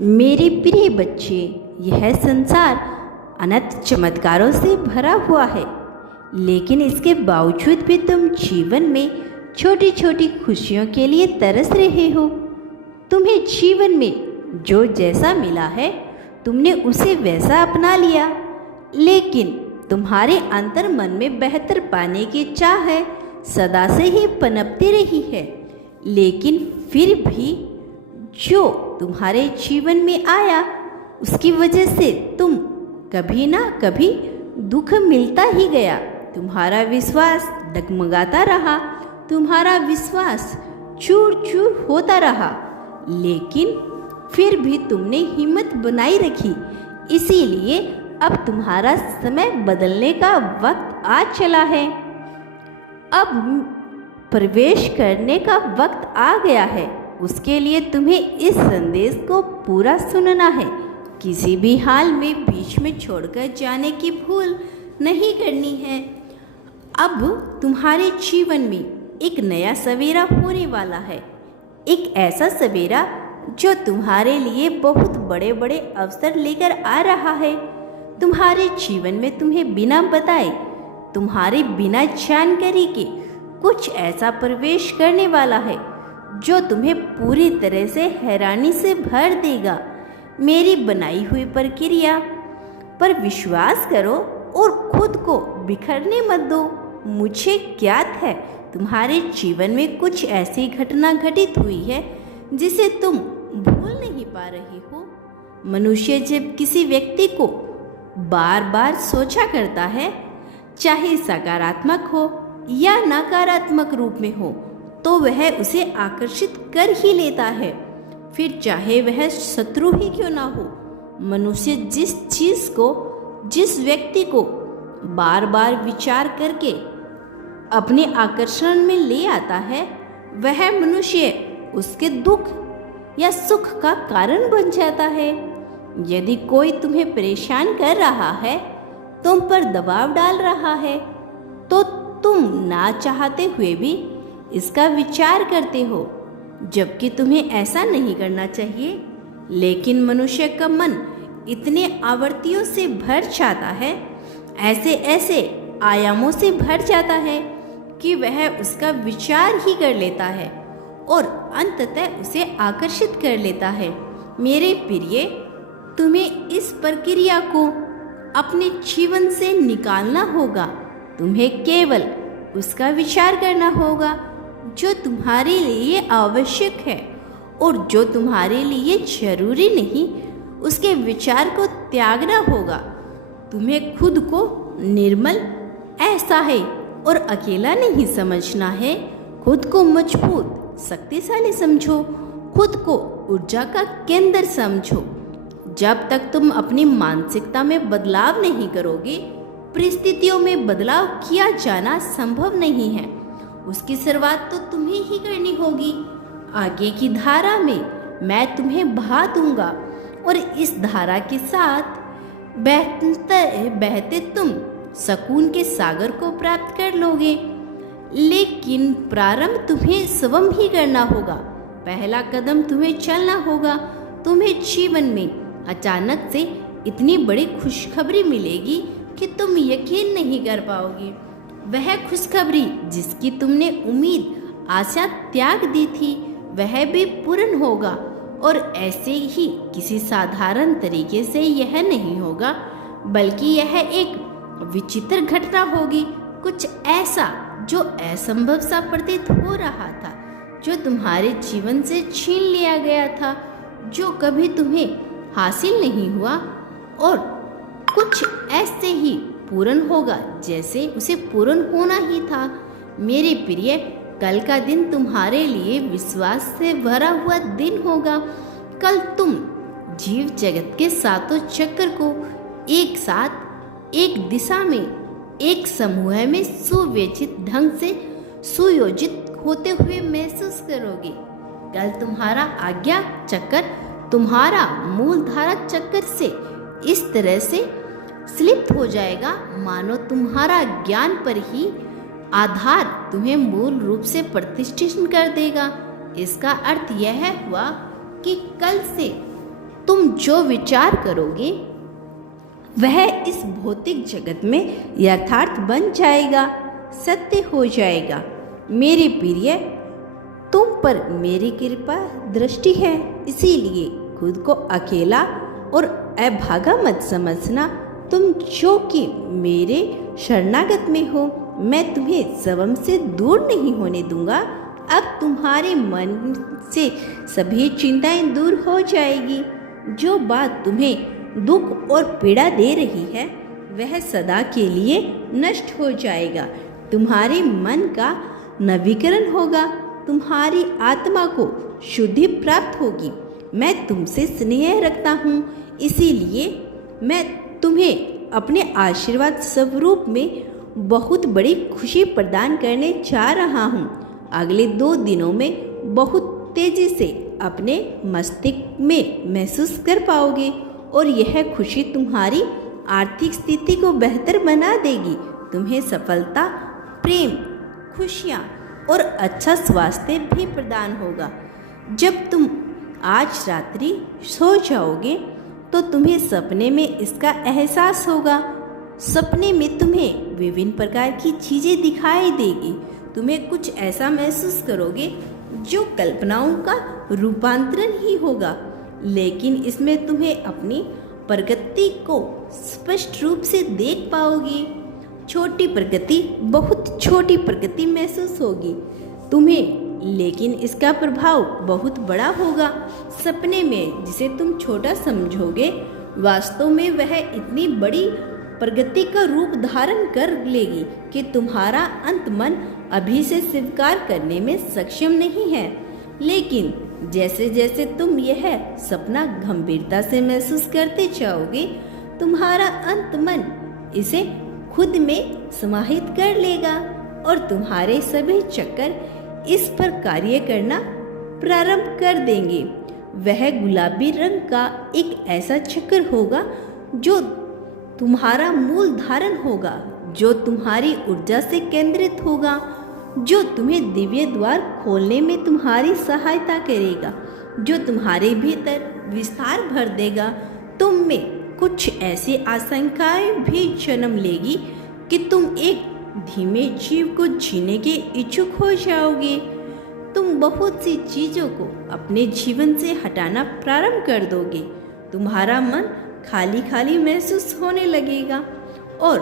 मेरे प्रिय बच्चे, यह संसार अनंत चमत्कारों से भरा हुआ है, लेकिन इसके बावजूद भी तुम जीवन में छोटी छोटी खुशियों के लिए तरस रहे हो। तुम्हें जीवन में जो जैसा मिला है तुमने उसे वैसा अपना लिया, लेकिन तुम्हारे अंतर मन में बेहतर पाने की चाह है सदा से ही पनपती रही है। लेकिन फिर भी जो तुम्हारे जीवन में आया उसकी वजह से तुम कभी ना कभी दुख मिलता ही गया। तुम्हारा विश्वास डगमगाता रहा, तुम्हारा विश्वास चूर चूर होता रहा, लेकिन फिर भी तुमने हिम्मत बनाई रखी। इसीलिए अब तुम्हारा समय बदलने का वक्त आ चला है। अब प्रवेश करने का वक्त आ गया है। उसके लिए तुम्हें इस संदेश को पूरा सुनना है। किसी भी हाल में बीच में छोड़कर जाने की भूल नहीं करनी है। अब तुम्हारे जीवन में एक नया सवेरा होने वाला है, एक ऐसा सवेरा जो तुम्हारे लिए बहुत बड़े बड़े अवसर लेकर आ रहा है। तुम्हारे जीवन में तुम्हें बिना बताए, तुम्हारी बिना जानकारी के कुछ ऐसा प्रवेश करने वाला है जो तुम्हें पूरी तरह से हैरानी से भर देगा। मेरी बनाई हुई प्रक्रिया पर विश्वास करो और खुद को बिखरने मत दो। मुझे ज्ञात है तुम्हारे जीवन में कुछ ऐसी घटना घटित हुई है जिसे तुम भूल नहीं पा रही हो। मनुष्य जब किसी व्यक्ति को बार बार सोचा करता है, चाहे सकारात्मक हो या नकारात्मक रूप में हो, तो वह उसे आकर्षित कर ही लेता है, फिर चाहे वह शत्रु ही क्यों ना हो। मनुष्य जिस चीज को, जिस व्यक्ति को बार बार विचार करके अपने आकर्षण में ले आता है, वह मनुष्य उसके दुख या सुख का कारण बन जाता है। यदि कोई तुम्हें परेशान कर रहा है, तुम पर दबाव डाल रहा है, तो तुम ना चाहते हुए भी इसका विचार करते हो, जबकि तुम्हें ऐसा नहीं करना चाहिए। लेकिन मनुष्य का मन इतने आवृत्तियों से भर जाता है, ऐसे ऐसे आयामों से भर जाता है कि वह उसका विचार ही कर लेता है और अंततः उसे आकर्षित कर लेता है। मेरे प्रिय, तुम्हें इस प्रक्रिया को अपने जीवन से निकालना होगा। तुम्हें केवल उसका विचार करना होगा जो तुम्हारे लिए आवश्यक है, और जो तुम्हारे लिए जरूरी नहीं, उसके विचार को त्यागना होगा। तुम्हें खुद को निर्मल, असहाय और अकेला नहीं समझना है। खुद को मजबूत, शक्तिशाली समझो। खुद को ऊर्जा का केंद्र समझो। जब तक तुम अपनी मानसिकता में बदलाव नहीं करोगे, परिस्थितियों में बदलाव किया जाना संभव नहीं है। उसकी शुरुआत तो तुम्हें ही करनी होगी। आगे की धारा में मैं तुम्हें बहा दूंगा और इस धारा के साथ बहते बहते तुम सुकून के सागर को प्राप्त कर लोगे। लेकिन प्रारंभ तुम्हें स्वयं ही करना होगा। पहला कदम तुम्हें चलना होगा। तुम्हें जीवन में अचानक से इतनी बड़ी खुशखबरी मिलेगी कि तुम यकीन नहीं कर पाओगे। वह खुशखबरी जिसकी तुमने उम्मीद, आशा त्याग दी थी, वह भी पूर्ण होगा। और ऐसे ही किसी साधारण तरीके से यह नहीं होगा, बल्कि यह एक विचित्र घटना होगी। कुछ ऐसा जो असंभव सा प्रतीत हो रहा था, जो तुम्हारे जीवन से छीन लिया गया था, जो कभी तुम्हें हासिल नहीं हुआ, और कुछ ऐसे ही पूर्ण होगा जैसे उसे पूर्ण होना ही था। मेरे प्रिय, कल का दिन तुम्हारे लिए विश्वास से भरा हुआ दिन होगा। कल तुम जीव जगत के सातों चक्र को एक साथ, एक दिशा में, एक समूह में सुव्यवस्थित ढंग से सुयोजित होते हुए महसूस करोगे। कल तुम्हारा आज्ञा चक्र तुम्हारा मूल धारा चक्र से इस तरह से स्लिप हो जाएगा, मानो तुम्हारा ज्ञान पर ही आधार तुम्हें मूल रूप से प्रतिष्ठित कर देगा। इसका अर्थ यह हुआ कि कल से तुम जो विचार करोगे वह इस भौतिक जगत में यथार्थ बन जाएगा, सत्य हो जाएगा। मेरे प्रिय, तुम पर मेरी कृपा दृष्टि है, इसीलिए खुद को अकेला और अभागा मत समझना। तुम जो कि मेरे शरणागत में हो, मैं तुम्हें सबम से दूर नहीं होने दूंगा। अब तुम्हारे मन से सभी चिंताएं दूर हो जाएगी। जो बात तुम्हें दुख और पीड़ा दे रही है वह सदा के लिए नष्ट हो जाएगा। तुम्हारे मन का नवीकरण होगा, तुम्हारी आत्मा को शुद्धि प्राप्त होगी। मैं तुमसे स्नेह रखता हूँ, इसीलिए मैं तुम्हें अपने आशीर्वाद स्वरूप में बहुत बड़ी खुशी प्रदान करने जा रहा हूँ। अगले 2 दिनों में बहुत तेजी से अपने मस्तिष्क में महसूस कर पाओगे और यह खुशी तुम्हारी आर्थिक स्थिति को बेहतर बना देगी। तुम्हें सफलता, प्रेम, खुशियाँ और अच्छा स्वास्थ्य भी प्रदान होगा। जब तुम आज रात्रि सो जाओगे तो तुम्हें सपने में इसका एहसास होगा। सपने में तुम्हें विभिन्न प्रकार की चीज़ें दिखाई देगी। तुम्हें कुछ ऐसा महसूस करोगे जो कल्पनाओं का रूपांतरण ही होगा, लेकिन इसमें तुम्हें अपनी प्रगति को स्पष्ट रूप से देख पाओगे। छोटी प्रगति, बहुत छोटी प्रगति महसूस होगी तुम्हें, लेकिन इसका प्रभाव बहुत बड़ा होगा। सपने में जिसे तुम छोटा समझोगे, वास्तव में वह इतनी बड़ी प्रगति का रूप धारण कर लेगी कि तुम्हारा अंत मन अभी से स्वीकार करने में सक्षम नहीं है। लेकिन जैसे जैसे तुम यह सपना गंभीरता से महसूस करते जाओगे, तुम्हारा अंत मन इसे खुद में समाहित कर लेगा और तुम्हारे सभी चक्कर इस पर कार्य करना प्रारंभ कर देंगे। वह गुलाबी रंग का एक ऐसा चक्र होगा जो तुम्हारा मूल धारण होगा, जो तुम्हारी ऊर्जा से केंद्रित होगा, जो तुम्हें दिव्य द्वार खोलने में तुम्हारी सहायता करेगा, जो तुम्हारे भीतर विस्तार भर देगा। तुम में कुछ ऐसी आशंकाएं भी जन्म लेगी कि तुम एक धीमे जीव को जीने के इच्छुक हो जाओगे। तुम बहुत सी चीजों को अपने जीवन से हटाना प्रारंभ कर दोगे। तुम्हारा मन खाली खाली महसूस होने लगेगा और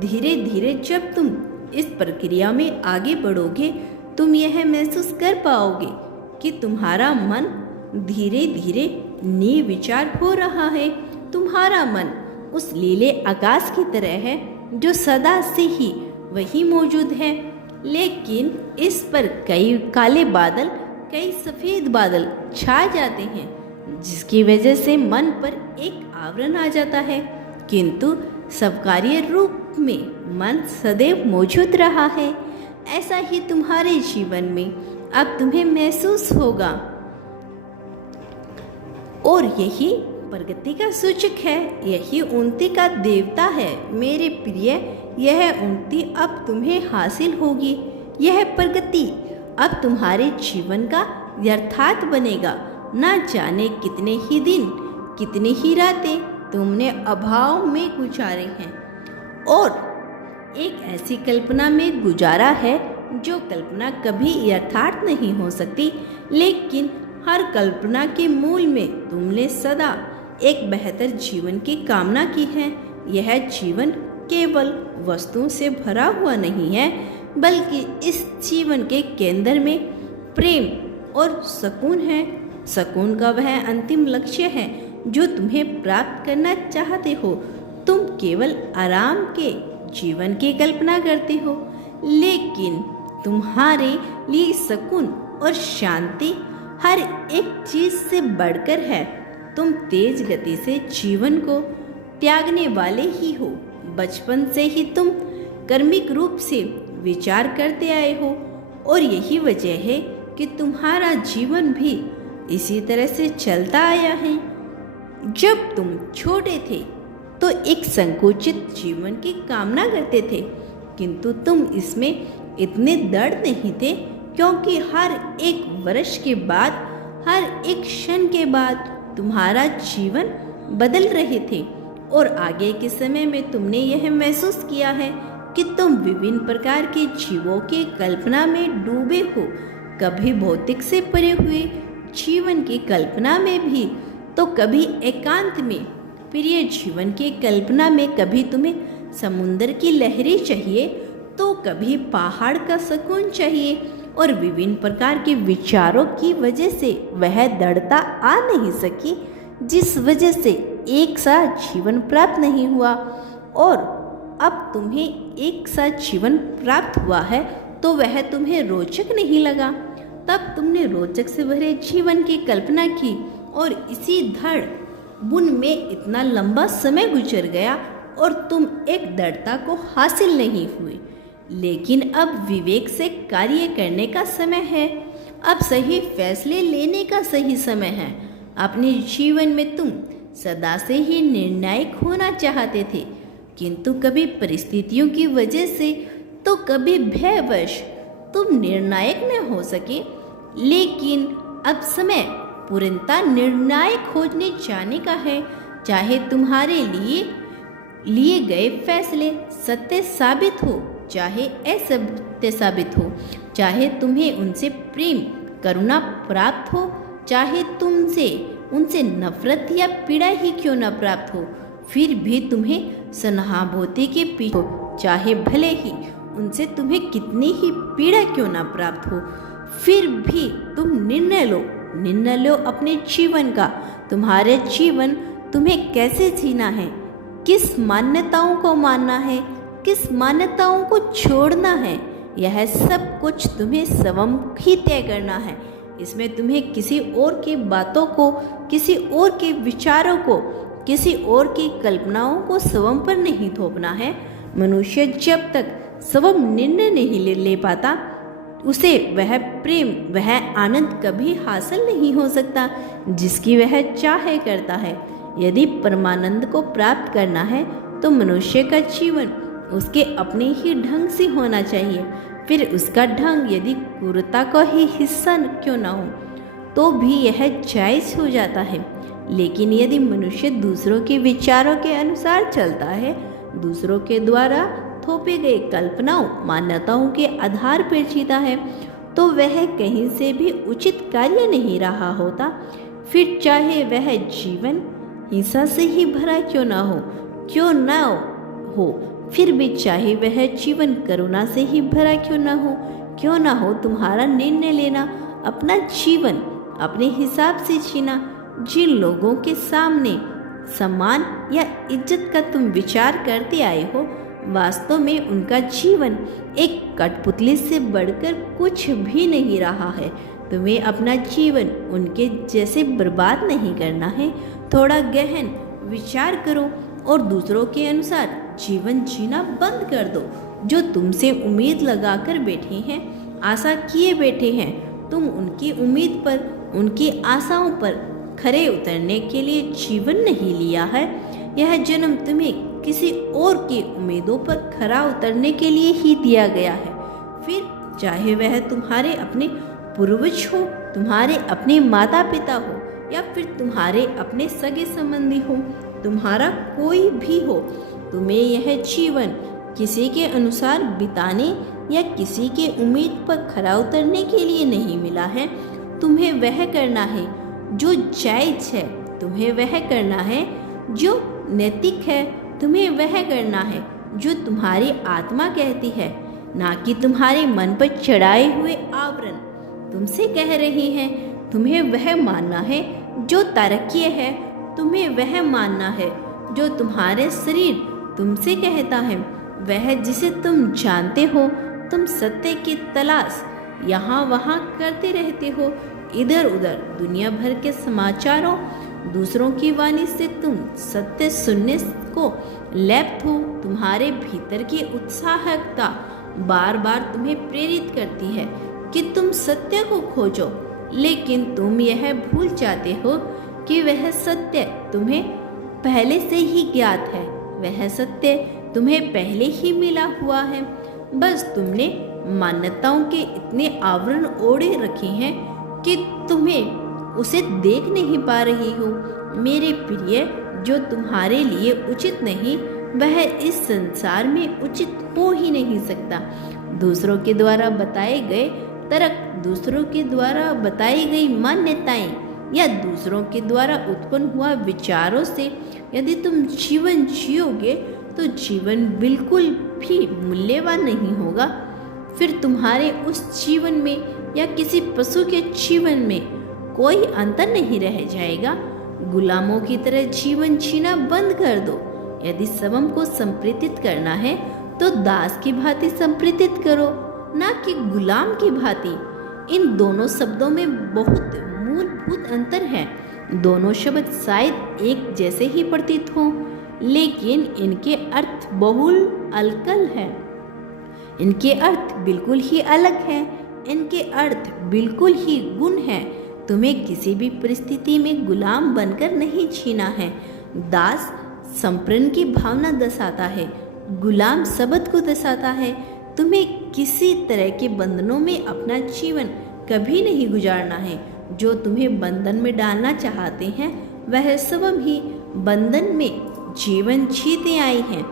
धीरे धीरे जब तुम इस प्रक्रिया में आगे बढ़ोगे, तुम यह महसूस कर पाओगे कि तुम्हारा मन धीरे धीरे निर्विचार हो रहा है। तुम्हारा मन उस नीले आकाश की तरह है जो सदा से ही वही मौजूद है, लेकिन इस पर कई काले बादल, कई सफ़ेद बादल छा जाते हैं, जिसकी वजह से मन पर एक आवरण आ जाता है। किंतु स्वीकार्य रूप में मन सदैव मौजूद रहा है। ऐसा ही तुम्हारे जीवन में अब तुम्हें महसूस होगा और यही प्रगति का सूचक है, यही उन्नति का देवता है। मेरे प्रिय, यह उन्नति अब तुम्हें हासिल होगी। यह प्रगति अब तुम्हारे जीवन का यथार्थ बनेगा। न जाने कितने ही दिन, कितनी ही रातें तुमने अभाव में गुजारे हैं और एक ऐसी कल्पना में गुजारा है जो कल्पना कभी यथार्थ नहीं हो सकती, लेकिन हर कल्पना के मूल में तुमने सदा एक बेहतर जीवन की कामना की है। यह जीवन केवल वस्तुओं से भरा हुआ नहीं है, बल्कि इस जीवन के केंद्र में प्रेम और सुकून है। सुकून का वह अंतिम लक्ष्य है जो तुम्हें प्राप्त करना चाहते हो। तुम केवल आराम के जीवन की कल्पना करते हो, लेकिन तुम्हारे लिए सुकून और शांति हर एक चीज से बढ़कर है। तुम तेज गति से जीवन को त्यागने वाले ही हो। बचपन से ही तुम कर्मिक रूप से विचार करते आए हो और यही वजह है कि तुम्हारा जीवन भी इसी तरह से चलता आया है। जब तुम छोटे थे तो एक संकुचित जीवन की कामना करते थे, किंतु तुम इसमें इतने दृढ़ नहीं थे, क्योंकि हर एक वर्ष के बाद, हर एक क्षण के बाद तुम्हारा जीवन बदल रहे थे और आगे के समय में तुमने यह महसूस किया है कि तुम विभिन्न प्रकार के जीवों की कल्पना में डूबे हो, कभी भौतिक से परे हुए जीवन की कल्पना में भी, तो कभी एकांत में प्रिय जीवन की कल्पना में, कभी तुम्हें समुद्र की लहरें चाहिए तो कभी पहाड़ का सुकून चाहिए, और विभिन्न प्रकार के विचारों की वजह से वह दृढ़ता आ नहीं सकी जिस वजह से एक साथ जीवन प्राप्त नहीं हुआ। और अब तुम्हें एक साथ जीवन प्राप्त हुआ है तो वह तुम्हें रोचक नहीं लगा। तब तुमने रोचक से भरे जीवन की कल्पना की और इसी धड़ बुन में इतना लंबा समय गुजर गया और तुम एक दृढ़ता को हासिल नहीं हुए। लेकिन अब विवेक से कार्य करने का समय है, अब सही फैसले लेने का सही समय है। अपने जीवन में तुम सदा से ही निर्णायक होना चाहते थे, किंतु कभी परिस्थितियों की वजह से तो कभी भयवश तुम निर्णायक न हो सके। लेकिन अब समय पूर्णतः निर्णायक खोजने जाने का है। चाहे तुम्हारे लिए गए फैसले सत्य साबित हो, चाहे असत्य साबित हो, चाहे तुम्हें उनसे प्रेम करुणा प्राप्त हो, चाहे उनसे नफरत या पीड़ा ही क्यों न प्राप्त हो, फिर भी तुम्हें सहानुभूति के पीछे, चाहे भले ही उनसे तुम्हें कितनी ही पीड़ा क्यों न प्राप्त हो, फिर भी तुम निर्णय लो अपने जीवन का। तुम्हारे जीवन तुम्हें कैसे जीना है, किस मान्यताओं को मानना है, किस मान्यताओं को छोड़ना है, यह सब कुछ तुम्हें स्वयं ही तय करना है। इसमें तुम्हें किसी और की बातों को, किसी और के विचारों को, किसी और की कल्पनाओं को स्वयं पर नहीं थोपना है। मनुष्य जब तक स्वयं निर्णय नहीं ले पाता, उसे वह प्रेम, वह आनंद कभी हासिल नहीं हो सकता जिसकी वह चाह करता है। यदि परमानंद को प्राप्त करना है तो मनुष्य का जीवन उसके अपने ही ढंग से होना चाहिए। फिर उसका ढंग यदि क्रूरता का ही हिस्सा क्यों ना हो तो भी यह जायज़ हो जाता है। लेकिन यदि मनुष्य दूसरों के विचारों के अनुसार चलता है, दूसरों के द्वारा थोपे गए कल्पनाओं मान्यताओं के आधार पर जीता है, तो वह कहीं से भी उचित कार्य नहीं रहा होता। फिर चाहे वह जीवन हिंसा से ही भरा क्यों ना हो, फिर भी चाहे वह जीवन करुणा से ही भरा क्यों ना हो, तुम्हारा निर्णय लेना, अपना जीवन अपने हिसाब से जीना। जिन लोगों के सामने सम्मान या इज्जत का तुम विचार करते आए हो, वास्तव में उनका जीवन एक कठपुतली से बढ़कर कुछ भी नहीं रहा है। तुम्हें अपना जीवन उनके जैसे बर्बाद नहीं करना है। थोड़ा गहन विचार करो और दूसरों के अनुसार जीवन जीना बंद कर दो। जो तुमसे उम्मीद लगाकर बैठे हैं, आशा किए बैठे हैं, तुम उनकी उम्मीद पर, उनकी आशाओं पर खरे उतरने के लिए जीवन नहीं लिया है। यह जन्म तुम्हें किसी और की उम्मीदों पर खरा उतरने के लिए ही दिया गया है। फिर चाहे वह तुम्हारे अपने पूर्वज हो, तुम्हारे अपने माता पिता हो, या फिर तुम्हारे अपने सगे संबंधी हो, तुम्हारा कोई भी हो, तुम्हें यह जीवन किसी के अनुसार बिताने या किसी के उम्मीद पर खरा उतरने के लिए नहीं मिला है। तुम्हें वह करना है जो जायज़ है, तुम्हें वह करना है जो नैतिक है, तुम्हें वह करना है जो तुम्हारी आत्मा कहती है, ना कि तुम्हारे मन पर चढ़ाए हुए आवरण तुमसे कह रही हैं। तुम्हें वह मानना है जो तारकीय है, तुम्हें वह मानना है जो तुम्हारे शरीर तुमसे कहता है, वह जिसे तुम जानते हो। तुम सत्य की तलाश यहाँ वहाँ करते रहते हो, इधर उधर दुनिया भर के समाचारों, दूसरों की वाणी से तुम सत्य सुनने को लैप्त हो। तुम्हारे भीतर की उत्साहकता बार बार तुम्हें प्रेरित करती है कि तुम सत्य को खोजो, लेकिन तुम यह भूल जाते हो कि वह सत्य तुम्हें पहले से ही ज्ञात है, वह सत्य तुम्हें पहले ही मिला हुआ है। बस तुमने मान्यताओं के इतने आवरण ओढ़े रखे हैं कि तुम्हें उसे देख नहीं पा रही हो। मेरे प्रिय, जो तुम्हारे लिए उचित नहीं वह इस संसार में उचित हो ही नहीं सकता। दूसरों के द्वारा बताए गए तर्क, दूसरों के द्वारा बताई गई मान्यताएं या दूसरों के द्वारा उत्पन्न हुआ विचारों से यदि तुम जीवन जियोगे तो जीवन बिल्कुल भी मूल्यवान नहीं होगा। फिर तुम्हारे उस जीवन में या किसी पशु के जीवन में कोई अंतर नहीं रह जाएगा। गुलामों की तरह जीवन जीना बंद कर दो। यदि सबम को संप्रीतित करना है तो दास की भांति संप्रीतित करो, ना कि गुलाम की भांति। इन दोनों शब्दों में बहुत मूलभूत अंतर है। दोनों शब्द शायद एक जैसे ही प्रतीत हों, लेकिन इनके अर्थ बहुल अलकल है। इनके अर्थ बिल्कुल ही अलग हैं। इनके अर्थ बिल्कुल ही गुण हैं। तुम्हें किसी भी परिस्थिति में गुलाम बनकर नहीं जीना है। दास संप्रण की भावना दर्शाता है, गुलाम शब्द को दर्शाता है। तुम्हें किसी तरह के बंधनों में अपना जीवन कभी नहीं गुजारना है। जो तुम्हें बंधन में डालना चाहते हैं वह सबम ही बंधन में जीवन जीते आई हैं।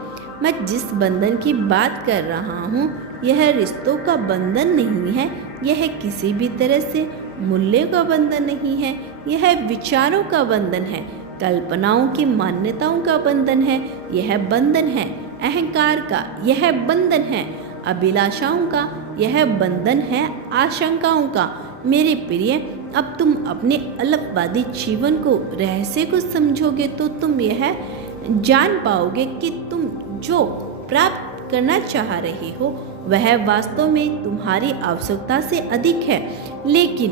मैं जिस बंधन की बात कर रहा हूँ यह रिश्तों का बंधन नहीं है, यह किसी भी तरह से मूल्य का बंधन नहीं है, यह विचारों का बंधन है, कल्पनाओं की मान्यताओं का बंधन है, यह बंधन है अहंकार का, यह बंधन है अभिलाषाओं का, यह बंधन है आशंकाओं का। मेरे प्रिय, अब तुम अपने अलगवादी जीवन को, रहस्य को समझोगे तो तुम यह जान पाओगे कि तुम जो प्राप्त करना चाह रहे हो वह वास्तव में तुम्हारी आवश्यकता से अधिक है। लेकिन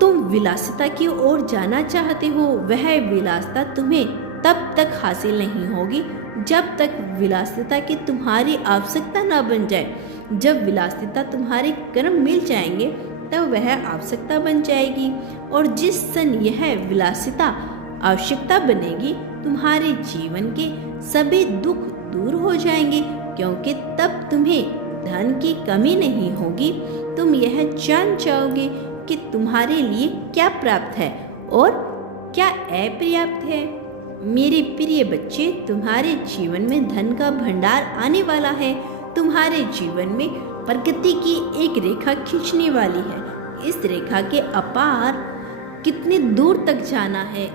तुम विलासिता की ओर जाना चाहते हो। वह विलासिता तुम्हें तब तक हासिल नहीं होगी जब तक विलासिता की तुम्हारी आवश्यकता न बन जाए। जब विलासिता तुम्हारे कर्म मिल जाएंगे तब वह आवश्यकता बन जाएगी, और जिस क्षण यह विलासिता आवश्यकता बनेगी तुम्हारे जीवन के सभी दुख दूर हो जाएंगे, क्योंकि तब तुम्हें धन की कमी नहीं होगी। तुम यह जान जाओगे कि तुम्हारे लिए क्या प्राप्त है और क्या अपर्याप्त है। मेरे प्रिय बच्चे, तुम्हारे जीवन में धन का भंडार आने वाला है। तुम्हारे जीवन में प्रकृति की एक रेखा खींचने वाली है। इस रेखा के अपार कितने दूर तक जाना है,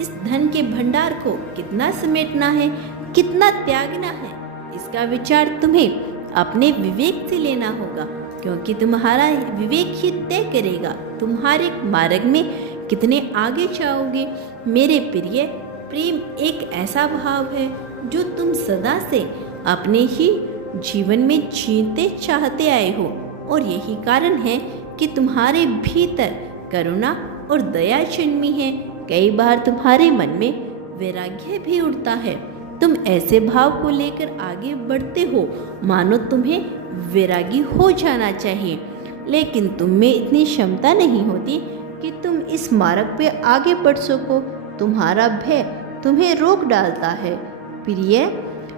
इस धन के भंडार को कितना समेटना है, कितना त्यागना है, इसका विचार तुम्हें अपने विवेक से लेना होगा, क्योंकि तुम्हारा विवेक ही तय करेगा तुम्हारे मार्ग में कितने आगे जाओगे। मेरे प्रिय, प्रेम एक ऐसा भाव है जो तुम सदा से अपने ही जीवन में जीते चाहते आए हो, और यही कारण है कि तुम्हारे भीतर करुणा और दया जन्मी है। कई बार तुम्हारे मन में वैराग्य भी उठता है। तुम ऐसे भाव को लेकर आगे बढ़ते हो मानो तुम्हें वैरागी हो जाना चाहिए, लेकिन तुम में इतनी क्षमता नहीं होती कि तुम इस मार्ग पे आगे बढ़ सको। तुम्हारा भय तुम्हें रोक डालता है। प्रिय,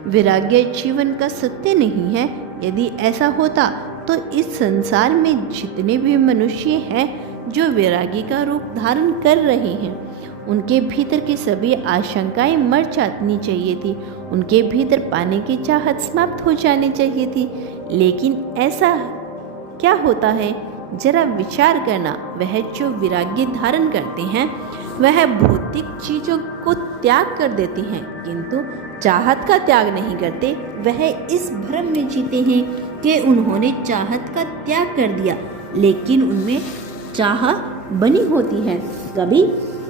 वैराग्य जीवन का सत्य नहीं है। यदि ऐसा होता तो इस संसार में जितने भी मनुष्य हैं जो वैरागी का रूप धारण कर रहे हैं उनके भीतर की सभी आशंकाएं मर जानी चाहिए थी। उनके भीतर पाने की चाहत समाप्त हो जानी चाहिए थी। लेकिन ऐसा क्या होता है, जरा विचार करना। वह जो वैराग्य धारण करते हैं वह भौतिक चीज़ों को त्याग कर देते हैं, किंतु चाहत का त्याग नहीं करते। वह इस भ्रम में जीते हैं कि उन्होंने चाहत का त्याग कर दिया, लेकिन उनमें चाह बनी होती है, कभी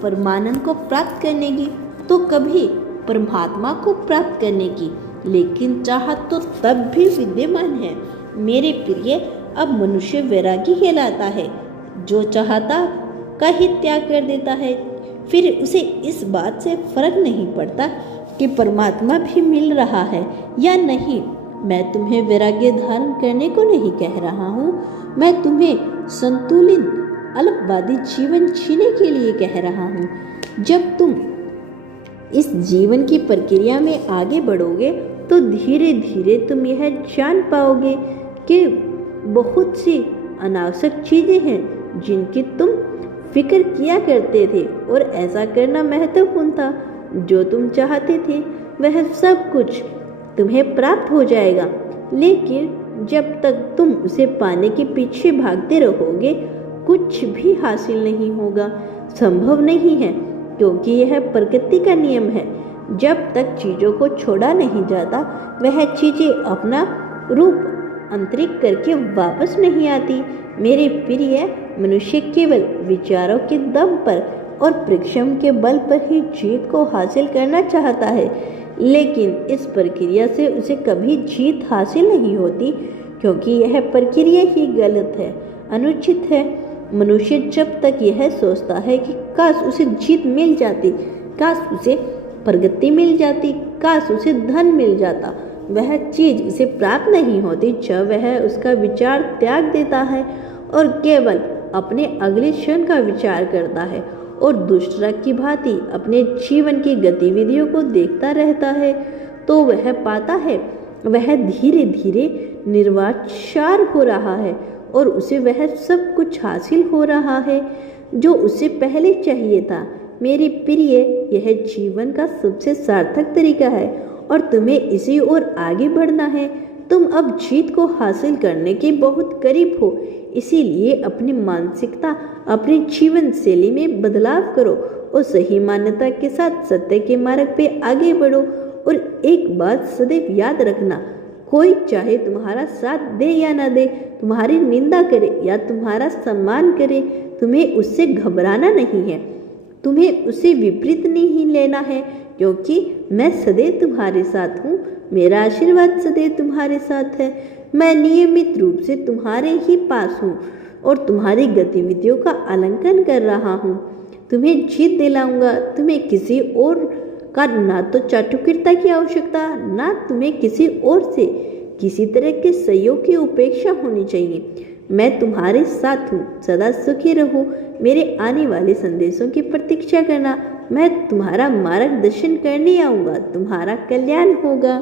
परमानंद को प्राप्त करने की तो कभी परमात्मा को प्राप्त करने की, लेकिन चाहत तो तब भी विद्यमान है। मेरे प्रिय, अब मनुष्य वैरागी कहलाता है जो चाहता का ही त्याग कर देता है। फिर उसे इस बात से फर्क नहीं पड़ता कि परमात्मा भी मिल रहा है या नहीं। मैं तुम्हें वैराग्य धारण करने को नहीं कह रहा हूँ, मैं तुम्हें संतुलित अलगवादी जीवन जीने के लिए कह रहा हूँ। जब तुम इस जीवन की प्रक्रिया में आगे बढ़ोगे तो धीरे धीरे तुम यह जान पाओगे कि बहुत सी अनावश्यक चीज़ें हैं जिनकी तुम फिक्र किया करते थे और ऐसा करना महत्वपूर्ण था। जो तुम चाहते थे वह सब कुछ तुम्हें प्राप्त हो जाएगा, लेकिन जब तक तुम उसे पाने के पीछे भागते रहोगे कुछ भी हासिल नहीं होगा। संभव नहीं है, क्योंकि यह प्रकृति का नियम है। जब तक चीज़ों को छोड़ा नहीं जाता वह चीज़ें अपना रूप अंतरिक करके वापस नहीं आती। मेरे प्रिय, मनुष्य केवल विचारों के दम पर और परिश्रम के बल पर ही जीत को हासिल करना चाहता है, लेकिन इस प्रक्रिया से उसे कभी जीत हासिल नहीं होती, क्योंकि यह प्रक्रिया ही गलत है, अनुचित है। मनुष्य जब तक यह सोचता है कि काश उसे जीत मिल जाती, काश उसे प्रगति मिल जाती, काश उसे धन मिल जाता, वह चीज उसे प्राप्त नहीं होती जब वह उसका विचार त्याग देता है और केवल अपने अगले क्षण का विचार करता है और दूसरा की भांति अपने जीवन की गतिविधियों को देखता रहता है, तो वह पाता है वह धीरे धीरे निर्विचार हो रहा है और उसे वह सब कुछ हासिल हो रहा है जो उसे पहले चाहिए था। मेरी प्रिय, यह जीवन का सबसे सार्थक तरीका है और तुम्हें इसी ओर आगे बढ़ना है। तुम अब जीत को हासिल करने के बहुत करीब हो, इसीलिए अपनी मानसिकता, अपनी जीवन शैली में बदलाव करो और सही मान्यता के साथ सत्य के मार्ग पे आगे बढ़ो। और एक बात सदैव याद रखना, कोई चाहे तुम्हारा साथ दे या ना दे, तुम्हारी निंदा करे या तुम्हारा सम्मान करे, तुम्हें उससे घबराना नहीं है, तुम्हें उसे विपरीत नहीं लेना है, क्योंकि मैं सदैव तुम्हारे साथ हूँ। मेरा आशीर्वाद सदैव तुम्हारे साथ है। मैं नियमित रूप से तुम्हारे ही पास हूँ और तुम्हारी गतिविधियों का आलंकन कर रहा हूँ। तुम्हें जीत दिलाऊंगा। तुम्हें किसी और का ना तो चाटुकारिता की आवश्यकता, ना तुम्हें किसी और से किसी तरह के सहयोग की उपेक्षा होनी चाहिए। मैं तुम्हारे साथ हूँ। सदा सुखी रहो। मेरे आने वाले संदेशों की प्रतीक्षा करना। मैं तुम्हारा मार्गदर्शन करने आऊँगा। तुम्हारा कल्याण होगा।